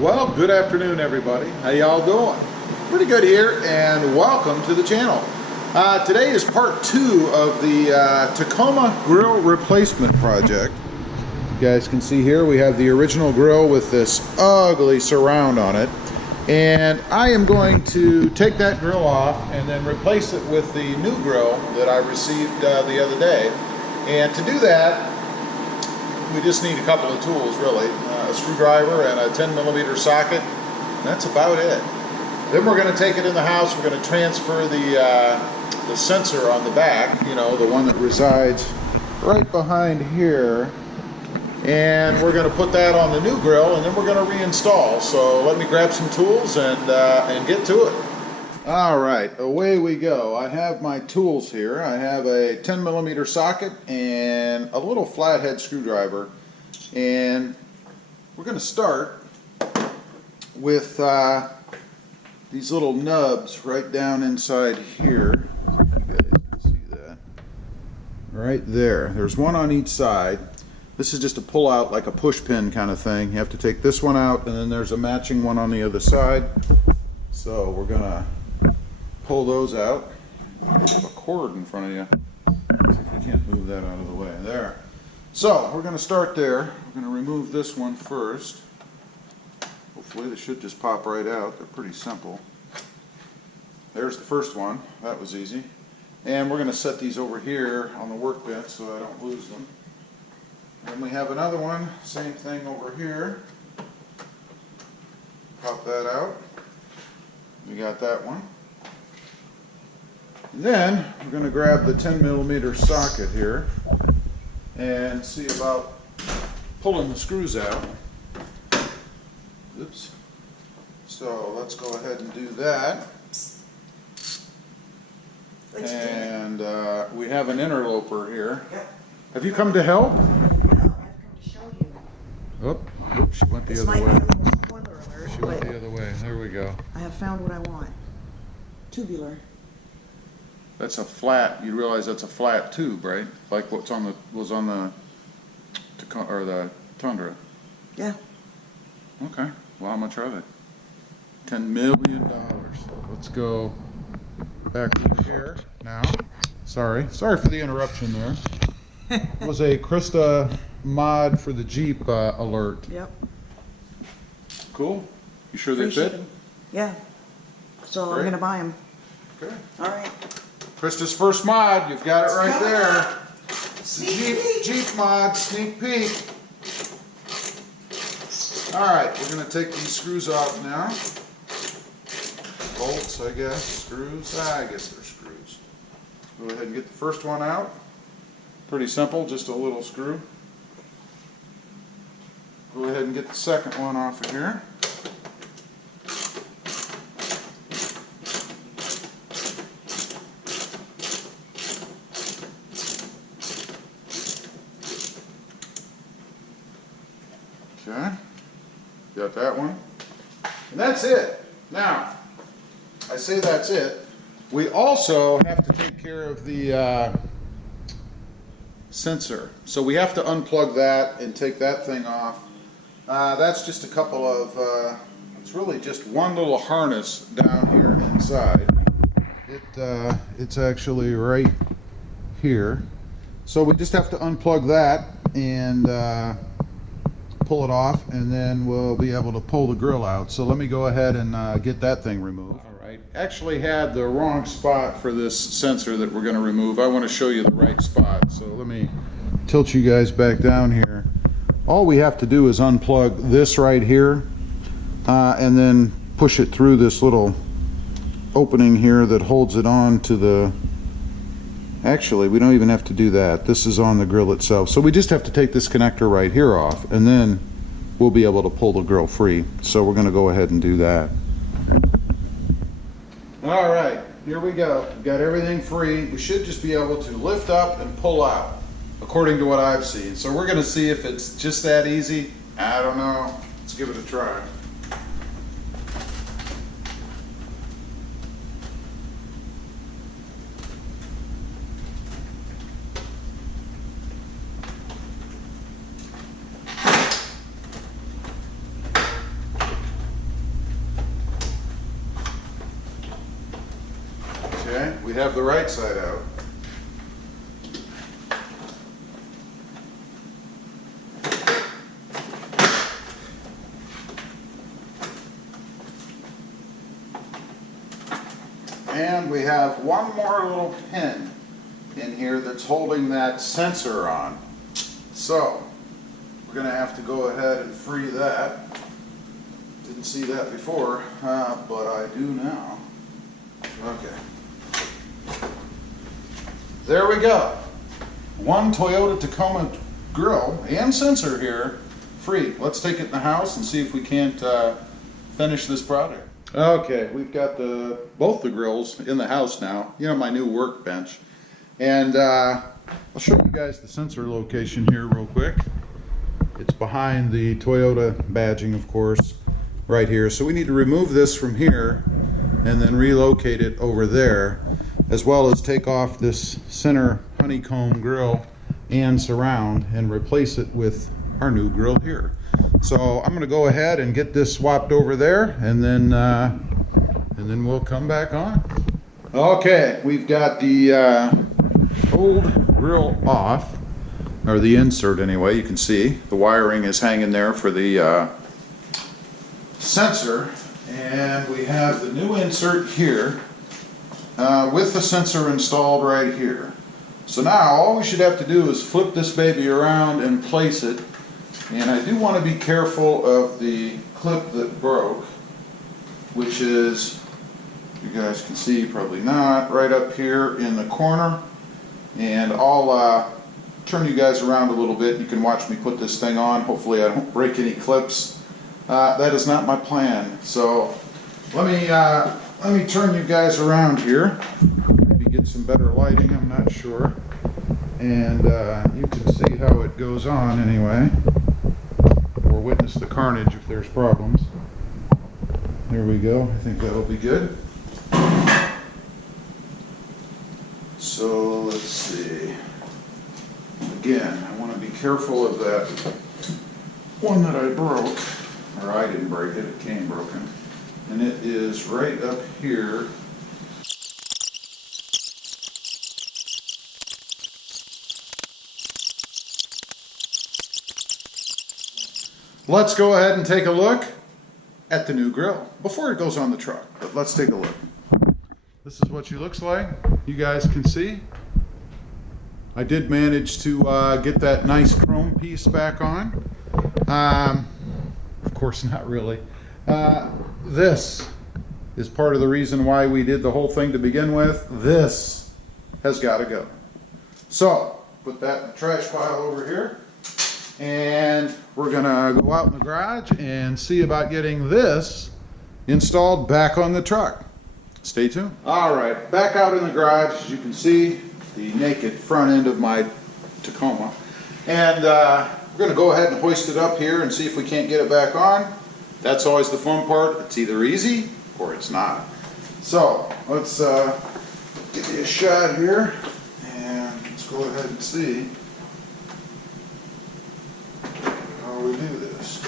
Well, good afternoon, everybody. How y'all doing? Pretty good here, and welcome to the channel. Today is part 2 of the Tacoma grill replacement project. You guys can see here we have the original grill with this ugly surround on it, and I am going to take that grill off and then replace it with the new grill that I received the other day. And to do that, we just need a couple of tools, really. A screwdriver and a 10mm socket. That's about it. Then we're going to take it in the house. We're going to transfer the sensor on the back, you know, the one that resides right behind here. And we're going to put that on the new grill, and then we're going to reinstall. So let me grab some tools and get to it. All right, away we go. I have my tools here. I have a 10mm socket and a little flathead screwdriver. And we're going to start with these little nubs right down inside here. If you guys can see that. Right there. There's one on each side. This is just a pull out, like a push pin kind of thing. You have to take this one out, and then there's a matching one on the other side. So we're going to pull those out. You have a cord in front of you. See if you can't move that out of the way. There. So we're going to start there. We're going to remove this one first. Hopefully they should just pop right out. They're pretty simple. There's the first one. That was easy. And we're going to set these over here on the workbench so I don't lose them. Then we have another one. Same thing over here. Pop that out. We got that one. And then we're going to grab the 10mm socket here and see about pulling the screws out. Oops. So let's go ahead and do that. And we have an interloper here. Yep. Have you come to help? No, I've come to show you. Oh, she went the other way. She went the other way. There we go. I have found what I want. Tubular. That's a flat. You realize that's a flat tube, right? Like what's on the was on the Tundra. Yeah. Okay. Well, how much are they? $10 million. Let's go back over here now. Sorry for the interruption there. It was a Krista mod for the Jeep alert. Yep. Cool. You sure they Free fit? shipping. Yeah. So Great. I'm gonna buy them. Okay. All right. Krista's first mod. You've got it right Coming there. up. It's the Jeep mod sneak peek. All right, we're going to take these screws off now. Bolts, I guess. Screws. I guess they're screws. Go ahead and get the first one out. Pretty simple, just a little screw. Go ahead and get the second one off of here. Okay. Got that one. And that's it. Now, I say that's it. We also have to take care of the sensor. So we have to unplug that and take that thing off. That's just a couple of, it's really just one little harness down here inside. It's actually right here. So we just have to unplug that and pull it off, and then we'll be able to pull the grill out. So let me go ahead and get that thing removed. All right. Actually had the wrong spot for this sensor that we're going to remove. I want to show you the right spot. So let me tilt you guys back down here. All we have to do is unplug this right here and then push it through this little opening here that holds it on to the... Actually, we don't even have to do that. This is on the grill itself. So we just have to take this connector right here off, and then we'll be able to pull the grill free. So we're going to go ahead and do that. All right, here we go. We've got everything free. We should just be able to lift up and pull out, according to what I've seen. So we're going to see if it's just that easy. I don't know. Let's give it a try. Okay, we have the right side out. And we have one more little pin in here that's holding that sensor on. So we're going to have to go ahead and free that. Didn't see that before, but I do now. Okay. There we go. One Toyota Tacoma grill and sensor here, free. Let's take it in the house and see if we can't finish this project. Okay, we've got both the grills in the house now. You know, my new workbench. And I'll show you guys the sensor location here real quick. It's behind the Toyota badging, of course, right here. So we need to remove this from here and then relocate it over there, as well as take off this center honeycomb grill and surround and replace it with our new grill here. So I'm going to go ahead and get this swapped over there, and then we'll come back on. Okay, we've got the old grill off, or the insert anyway. You can see the wiring is hanging there for the sensor, and we have the new insert here with the sensor installed right here. So now all we should have to do is flip this baby around and place it. And I do want to be careful of the clip that broke, which is, you guys can see, probably not, right up here in the corner. And I'll turn you guys around a little bit. You can watch me put this thing on. Hopefully I don't break any clips. That is not my plan. So let me turn you guys around here. Maybe get some better lighting, I'm not sure. And you can see how it goes on anyway. Or witness the carnage if there's problems. There we go. I think that'll be good. So let's see. Again, I want to be careful of that one that I broke. Or I didn't break it, it came broken. And it is right up here. Let's go ahead and take a look at the new grill before it goes on the truck. But let's take a look. This is what she looks like. You guys can see. I did manage to get that nice chrome piece back on. Of course, not really. This is part of the reason why we did the whole thing to begin with. This has got to go. So, put that in the trash pile over here. And we're gonna go out in the garage and see about getting this installed back on the truck. Stay tuned. All right, back out in the garage, as you can see, the naked front end of my Tacoma. And we're gonna go ahead and hoist it up here and see if we can't get it back on. That's always the fun part. It's either easy or it's not. So let's give you a shot here and let's go ahead and see we do this.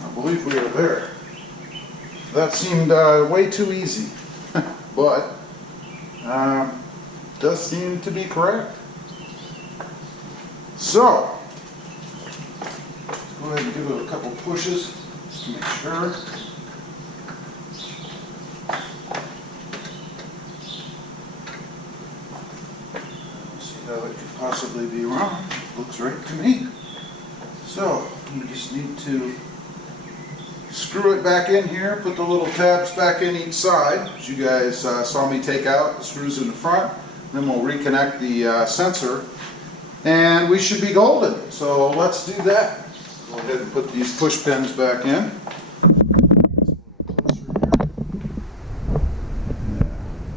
I believe we are there. That seemed way too easy, but does seem to be correct. So go ahead and give it a couple pushes just to make sure. See how it could possibly be wrong. Looks right to me. So you just need to screw it back in here, put the little tabs back in each side, as you guys saw me take out the screws in the front. Then we'll reconnect the sensor and we should be golden. So let's do that. Go ahead and put these push pins back in.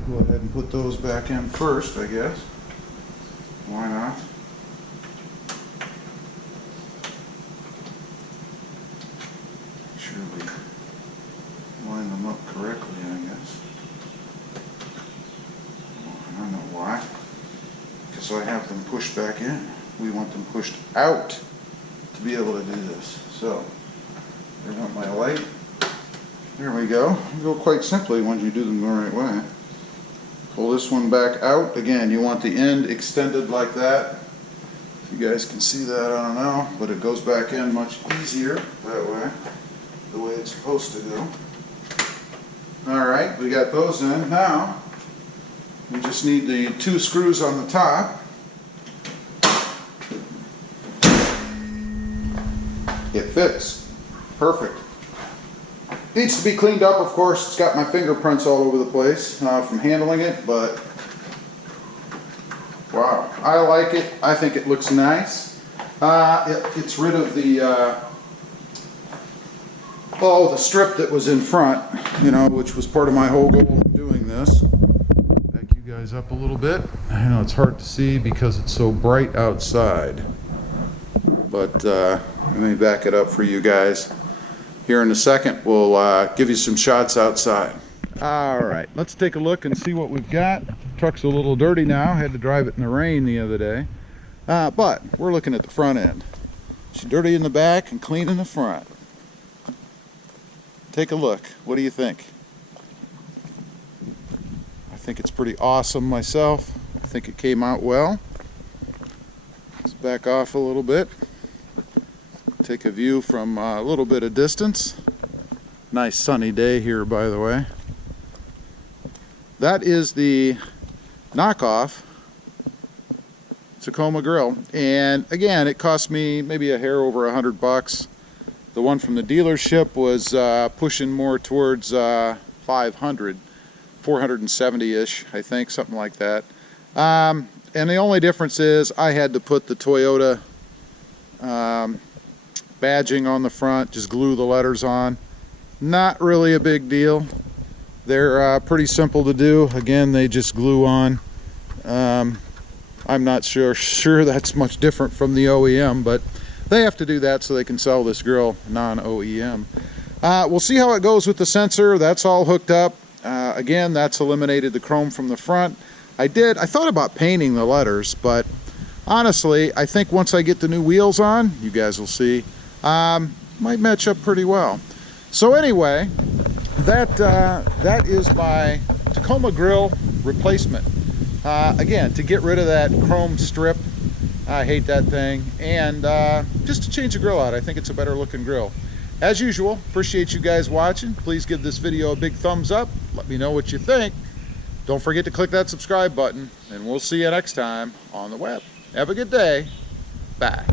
Go ahead and put those back in first, I guess. Why not? Make sure we line them up correctly, I guess. I don't know why. so I have them pushed back in. We want them pushed out to be able to do this. So, I want my light. There we go. Go quite simply once you do them the right way. Pull this one back out. Again, you want the end extended like that. If you guys can see that, I don't know, but it goes back in much easier that way, the way it's supposed to do. Alright, we got those in. Now, we just need the 2 screws on the top. It fits. Perfect. Needs to be cleaned up, of course. It's got my fingerprints all over the place from handling it, but wow, I like it. I think it looks nice. It's rid of the the strip that was in front, you know, which was part of my whole goal of doing this. Back you guys up a little bit. I know it's hard to see because it's so bright outside, but let me back it up for you guys. Here in a second, we'll give you some shots outside. All right, let's take a look and see what we've got. Truck's a little dirty now. Had to drive it in the rain the other day. But we're looking at the front end. It's dirty in the back and clean in the front. Take a look. What do you think? I think it's pretty awesome myself. I think it came out well. Let's back off a little bit. Take a view from a little bit of distance. Nice sunny day here, by the way. That is the knockoff Tacoma Grille, and again, it cost me maybe a hair over $100. The one from the dealership was pushing more towards 500, 470-ish, I think, something like that. And the only difference is I had to put the Toyota badging on the front, just glue the letters on. Not really a big deal. They're pretty simple to do. Again, they just glue on. I'm not sure that's much different from the OEM, but they have to do that so they can sell this grill non-OEM. We'll see how it goes with the sensor. That's all hooked up. Again, that's eliminated the chrome from the front. I thought about painting the letters, but honestly, I think once I get the new wheels on, you guys will see, might match up pretty well. So anyway, that is my Tacoma Grille replacement. Again, to get rid of that chrome strip. I hate that thing. And just to change the grill out. I think it's a better looking grill. As usual, appreciate you guys watching. Please give this video a big thumbs up. Let me know what you think. Don't forget to click that subscribe button, and we'll see you next time on the web. Have a good day. Bye.